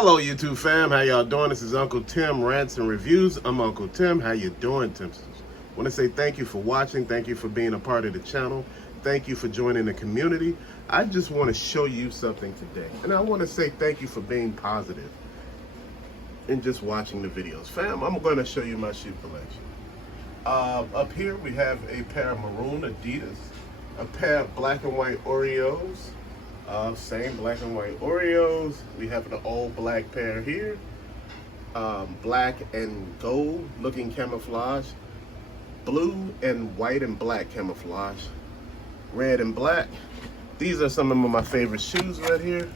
Hello YouTube fam, how y'all doing? This is Uncle Tim, Rants and Reviews. I'm Uncle Tim. How you doing, Timsters? I want to say thank you for watching. Thank you for being a part of the channel. Thank you for joining the community. I just want to show you something today. And I want to say thank you for being positive and just watching the videos. Fam, I'm going to show you my shoe collection. Up here we have a pair of maroon Adidas, a pair of black and white Oreos, same black and white Oreos. We have an all black pair here, black and gold looking camouflage, blue and white and black camouflage, red and black. These are some of my favorite shoes right here.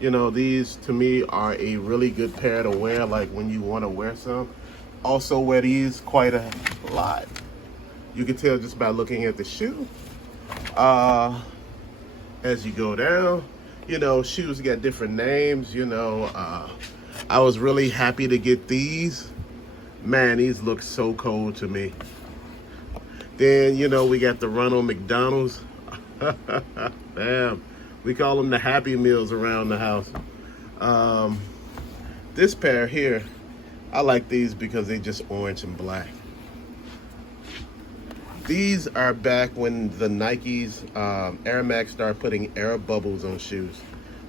You know, these to me are a really good pair to wear, like when you want to wear some. Also wear these quite a lot. You can tell just by looking at the shoe. As you go down, you know, shoes got different names. You know, I was really happy to get these. Man, these look so cold to me. Then, you know, we got the Ronald McDonald's. Damn, we call them the Happy Meals around the house. This pair here, I like these because they just orange and black. These are back when the Nikes, Air Max started putting air bubbles on shoes.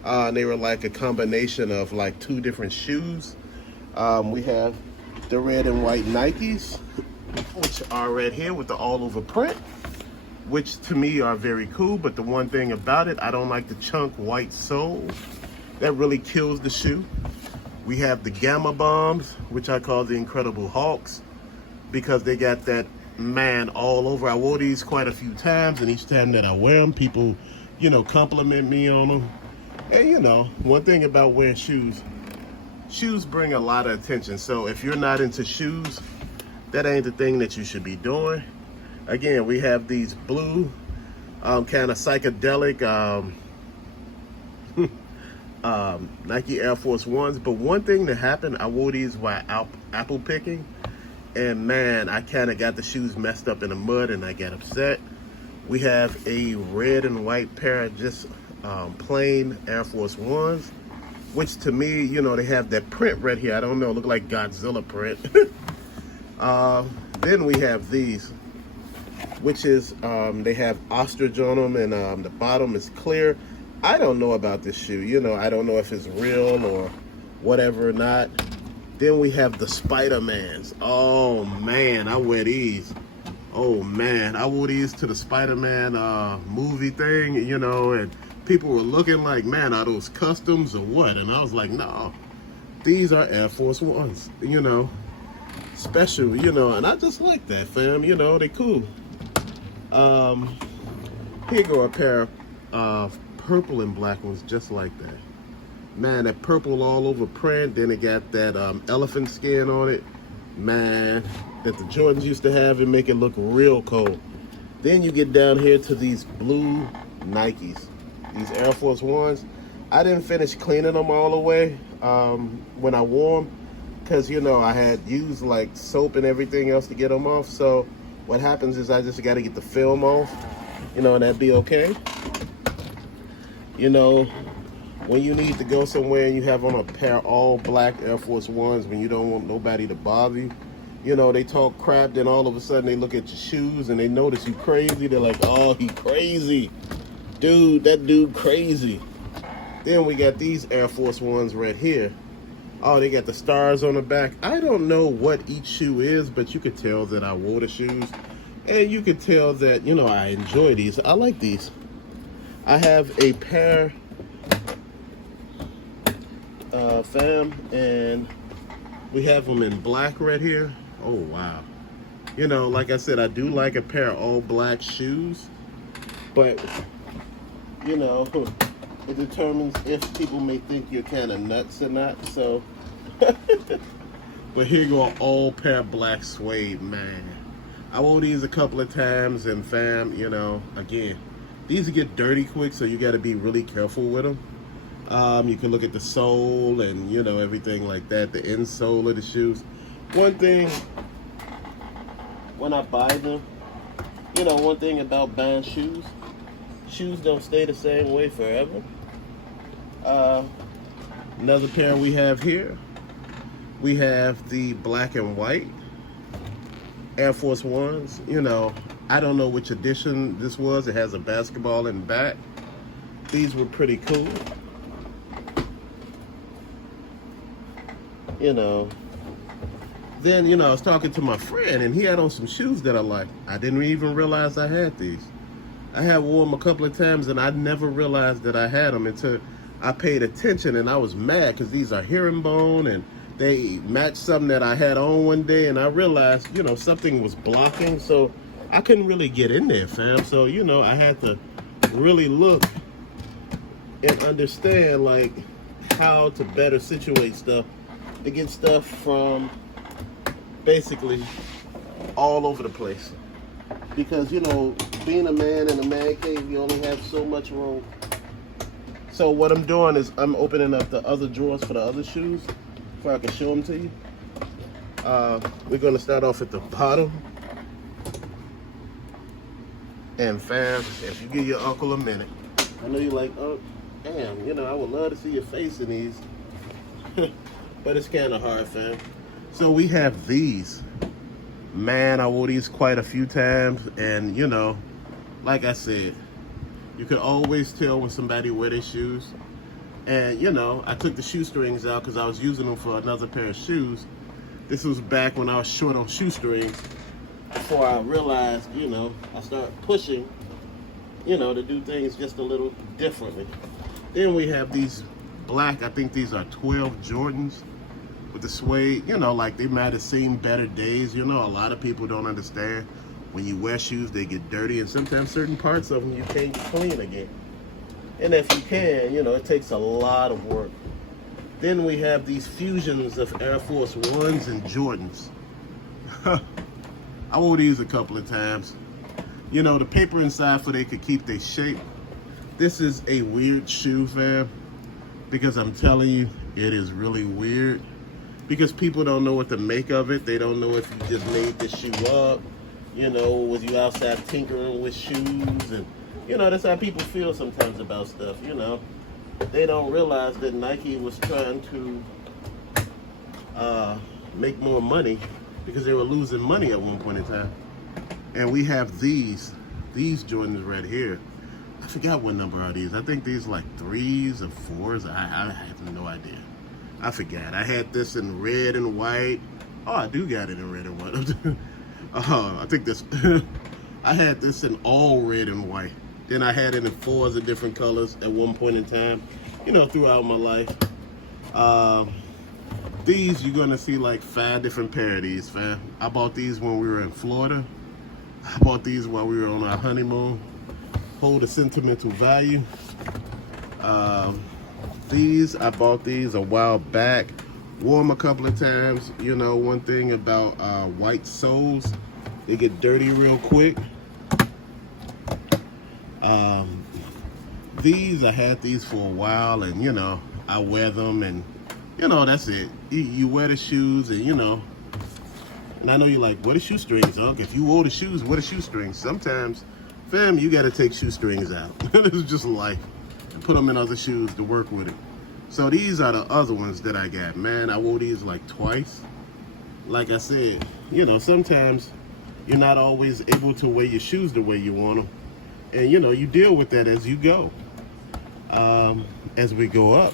They were like a combination of like two different shoes. We have the red and white Nikes, which are right here with the all over print, which to me are very cool. But the one thing about it, I don't like the chunk white sole. That really kills the shoe. We have the Gamma Bombs, which I call the Incredible Hulks, because they got that man all over. I wore these quite a few times, and each time that I wear them, people, you know, compliment me on them. And you know, one thing about wearing shoes bring a lot of attention. So if you're not into shoes, that ain't the thing that you should be doing. Again, we have these blue, kind of psychedelic Nike Air Force Ones. But one thing that happened, I wore these while apple picking, and man, I kind of got the shoes messed up in the mud and I got upset. We have a red and white pair of just plain Air Force Ones, which to me, you know, they have that print right here. I don't know, look like Godzilla print. Then we have these, which is, they have ostrich on them, and the bottom is clear. I don't know about this shoe. You know, I don't know if it's real or whatever or not. Then we have the Spider-Mans. Oh man, I wear these. Oh man, I wore these to the Spider-Man movie thing, you know, and people were looking like, man, are those customs or what? And I was like, no, these are Air Force Ones, you know, special, you know, and I just like that, fam. You know, they cool. Here go a pair of purple and black ones just like that. Man, that purple all over print. Then it got that elephant skin on it. Man, that the Jordans used to have and make it look real cold. Then you get down here to these blue Nikes, these Air Force Ones. I didn't finish cleaning them all the way when I wore them, because, you know, I had used like soap and everything else to get them off. So what happens is I just got to get the film off, you know, and that'd be okay. You know, when you need to go somewhere and you have on a pair of all black Air Force Ones, when you don't want nobody to bother you, you know, they talk crap, then all of a sudden they look at your shoes and they notice you crazy. They're like, oh, he crazy. Dude, that dude crazy. Then we got these Air Force Ones right here. Oh, they got the stars on the back. I don't know what each shoe is, but you could tell that I wore the shoes. And you could tell that, you know, I enjoy these. I like these. I have a pair, fam, and we have them in black right here. Oh, wow. You know, like I said, I do like a pair of all black shoes, but, you know, it determines if people may think you're kind of nuts or not, so. But here you go, all pair of black suede, man. I wore these a couple of times, and fam, you know, again, these get dirty quick, so you got to be really careful with them. You can look at the sole and, you know, everything like that, the insole of the shoes. One thing, when I buy them, you know, one thing about buying shoes don't stay the same way forever. Another pair we have here, we have the black and white Air Force Ones. You know, I don't know which edition this was. It has a basketball in the back. These were pretty cool. You know, then, you know, I was talking to my friend and he had on some shoes that I like. I didn't even realize I had these. I had worn them a couple of times and I never realized that I had them until I paid attention, and I was mad because these are herringbone and they matched something that I had on one day, and I realized, you know, something was blocking, so I couldn't really get in there, fam. So, you know, I had to really look and understand, like, how to better situate stuff to get stuff from basically all over the place. Because, you know, being a man in a man cave, you only have so much room. So what I'm doing is I'm opening up the other drawers for the other shoes before I can show them to you. We're going to start off at the bottom. And fam, if you give your uncle a minute, I know you're like, oh, damn, you know, I would love to see your face in these. But it's kind of hard, fam. So we have these. Man, I wore these quite a few times. And, you know, like I said, you could always tell when somebody wear their shoes. And, you know, I took the shoestrings out because I was using them for another pair of shoes. This was back when I was short on shoestrings. Before I realized, you know, I started pushing, you know, to do things just a little differently. Then we have these black, I think these are 12 Jordans with the suede. You know, like they might have seen better days. You know, a lot of people don't understand. When you wear shoes, they get dirty, and sometimes certain parts of them you can't clean again. And if you can, you know, it takes a lot of work. Then we have these fusions of Air Force Ones and Jordans. I wore these a couple of times. You know, the paper inside so they could keep their shape. This is a weird shoe, fam, because I'm telling you, it is really weird. Because people don't know what to make of it. They don't know if you just made the shoe up. You know, was you outside tinkering with shoes? And, you know, that's how people feel sometimes about stuff, you know. They don't realize that Nike was trying to make more money because they were losing money at one point in time. And we have these Jordans right here. I forgot what number are these. I think these like 3s or 4s. I have no idea. I forgot. I had this in red and white. Oh, I do got it in red and white. I think this, I had this in all red and white. Then I had it in 4s of different colors at one point in time, you know, throughout my life. These, you're gonna see like 5 different pair of these, fam. I bought these when we were in Florida. I bought these while we were on our honeymoon. Hold a sentimental value. These, I bought these a while back. Wore them a couple of times. You know, one thing about white soles, they get dirty real quick. These, I had these for a while, and you know, I wear them, and you know, that's it. You wear the shoes, and you know, and I know you're like, what are shoestrings, Unc? If you wore the shoes, what are shoestrings? Sometimes, fam, you gotta take shoestrings out. This is just life. And put them in other shoes to work with it. So these are the other ones that I got. Man, I wore these like twice. Like I said, you know, sometimes you're not always able to wear your shoes the way you want them. And, you know, you deal with that as you go. As we go up.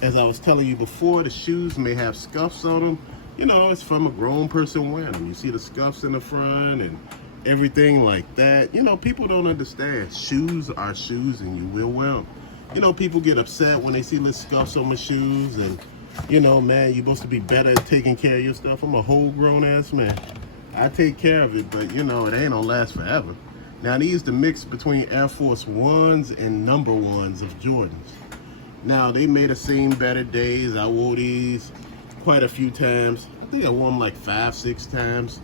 As I was telling you before, the shoes may have scuffs on them. You know, it's from a grown person wearing them. You see the scuffs in the front and everything like that. You know, people don't understand. Shoes are shoes and you will wear them. You know, people get upset when they see little scuffs on my shoes, and, you know, man, you're supposed to be better at taking care of your stuff. I'm a whole grown-ass man. I take care of it, but, you know, it ain't gonna last forever. Now, these the mix between Air Force Ones and number ones of Jordans. Now, they may have seen better days. I wore these quite a few times. I think I wore them like 5-6 times.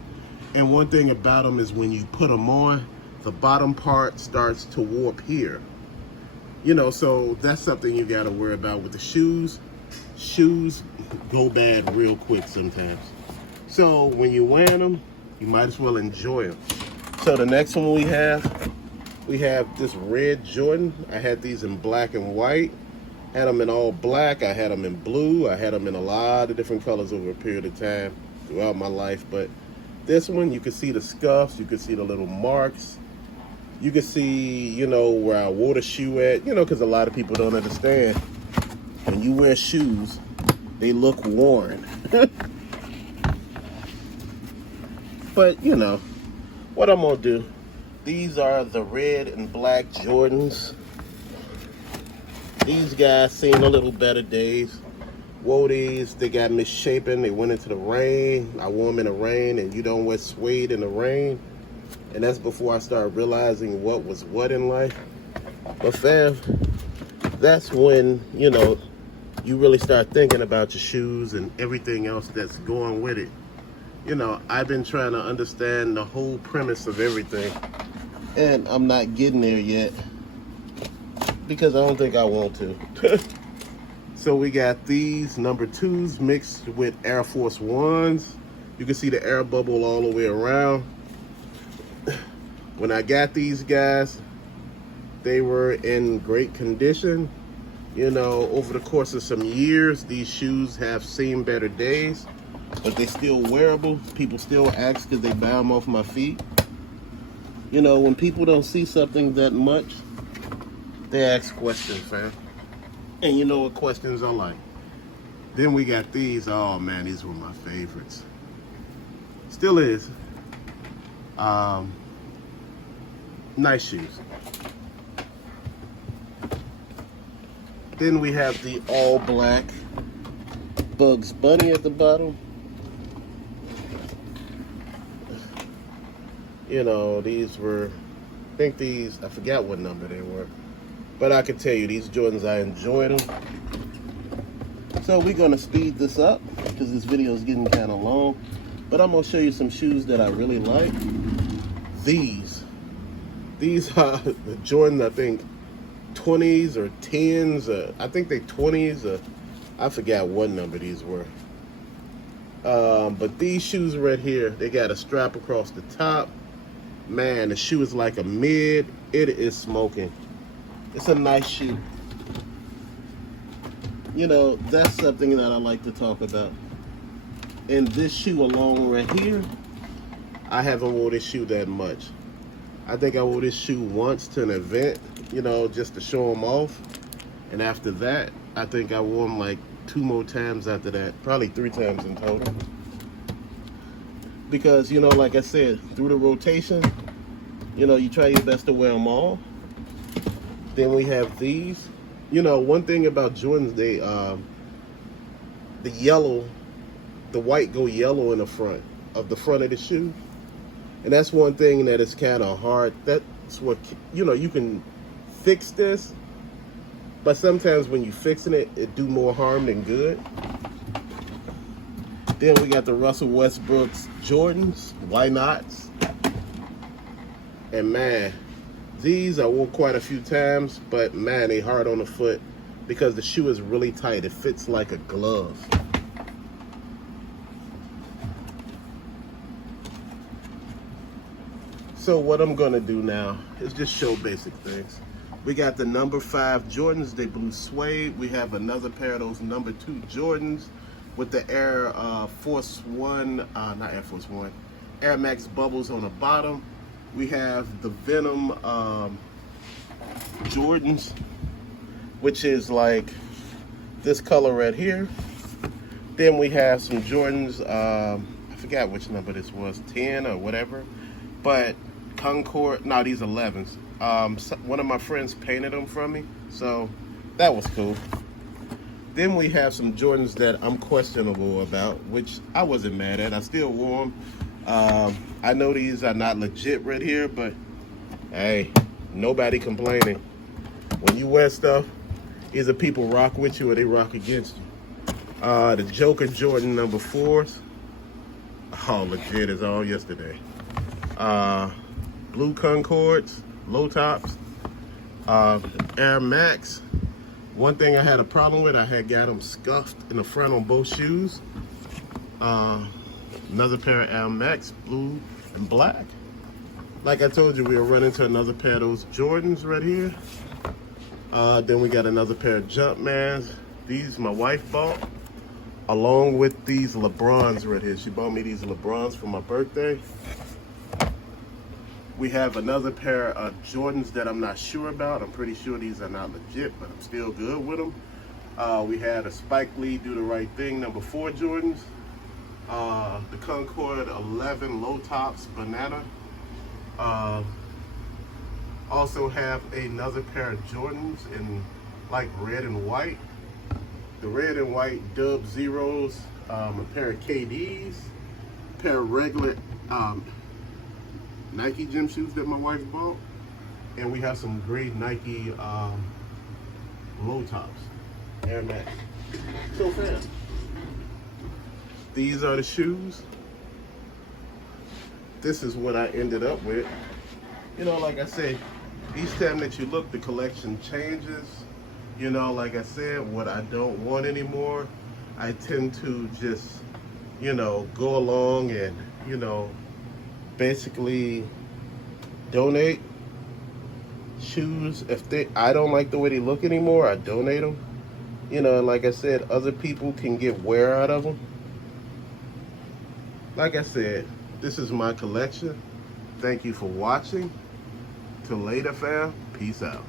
And one thing about them is when you put them on, the bottom part starts to warp here. You know, so that's something you got to worry about with the shoes. Shoes go bad real quick sometimes. So when you're wearing them, you might as well enjoy them. So the next one we have this red Jordan. I had these in black and white. Had them in all black. I had them in blue. I had them in a lot of different colors over a period of time throughout my life. But this one, you can see the scuffs. You can see the little marks. You can see, you know, where I wore the shoe at. You know, because a lot of people don't understand. When you wear shoes, they look worn. But, you know, what I'm going to do. These are the red and black Jordans. These guys seen a little better days. Whoa, these, they got misshapen. They went into the rain. I wore them in the rain, and you don't wear suede in the rain. And that's before I started realizing what was what in life. But fam, that's when, you know, you really start thinking about your shoes and everything else that's going with it. You know, I've been trying to understand the whole premise of everything. And I'm not getting there yet. Because I don't think I want to. So we got these number 2s mixed with Air Force 1s. You can see the air bubble all the way around. When I got these guys, they were in great condition. You know, over the course of some years, these shoes have seen better days, but they're still wearable. People still ask because they buy them off my feet. You know, when people don't see something that much, they ask questions, fam. And you know what questions are like. Then we got these. Oh man, these were my favorites. Still is. Nice shoes. Then we have the all black Bugs Bunny at the bottom. You know, these were, I think these, I forgot what number they were. But I can tell you, these Jordans, I enjoyed them. So we're going to speed this up because this video is getting kind of long. But I'm going to show you some shoes that I really like. These are the Jordan, I think, 20s or 10s. I think they 20s. I forgot what number these were. But these shoes right here, they got a strap across the top. Man, the shoe is like a mid. It is smoking. It's a nice shoe. You know, that's something that I like to talk about. And this shoe alone right here, I haven't worn this shoe that much. I think I wore this shoe once to an event, you know, just to show them off. And after that, I think I wore them like 2 more times after that. Probably 3 times in total. Because, you know, like I said, through the rotation, you know, you try your best to wear them all. Then we have these. You know, one thing about Jordans, they, the yellow, the white go yellow in the front of the shoe. And that's one thing that is kind of hard. That's what, you know, you can fix this, but sometimes when you're fixing it, it do more harm than good. Then we got the Russell Westbrook's Jordans, why not? And man, these I wore quite a few times, but man, they hard on the foot because the shoe is really tight. It fits like a glove. So what I'm gonna do now is just show basic things. We got the number 5 Jordans, they blue suede. We have another pair of those number 2 Jordans with the Air Force One, not Air Force One, Air Max bubbles on the bottom. We have the Venom Jordans, which is like this color right here. Then we have some Jordans, I forgot which number this was, 10 or whatever, but Concord, no, these 11s. One of my friends painted them for me, so that was cool. Then we have some Jordans that I'm questionable about, which I wasn't mad at. I still wore them. I know these are not legit right here, but hey, nobody complaining. When you wear stuff, either people rock with you or they rock against you. The Joker Jordan number 4s. Oh, legit as all yesterday. Blue Concords, low tops. Air Max. One thing I had a problem with, I had got them scuffed in the front on both shoes. Another pair of Air Max, blue and black. Like I told you, we'll run into another pair of those Jordans right here. Then we got another pair of Jumpmans. These my wife bought, along with these LeBrons right here. She bought me these LeBrons for my birthday. We have another pair of Jordans that I'm not sure about. I'm pretty sure these are not legit, but I'm still good with them. We had a Spike Lee Do the Right Thing number 4 Jordans. The Concord 11 low tops banana. Also have another pair of Jordans in like red and white. The red and white Dub Zeros. A pair of KDs. A pair of regular Nike gym shoes that my wife bought. And we have some great Nike low tops. Air Max. So fam, these are the shoes. This is what I ended up with. You know, like I said, each time that you look, the collection changes. You know, like I said, what I don't want anymore, I tend to just, you know, go along and, you know, basically donate shoes. If I don't like the way they look anymore, I donate them. You know, and like I said, other people can get wear out of them. Like I said, this is my collection. Thank you for watching. Till later, fam. Peace out.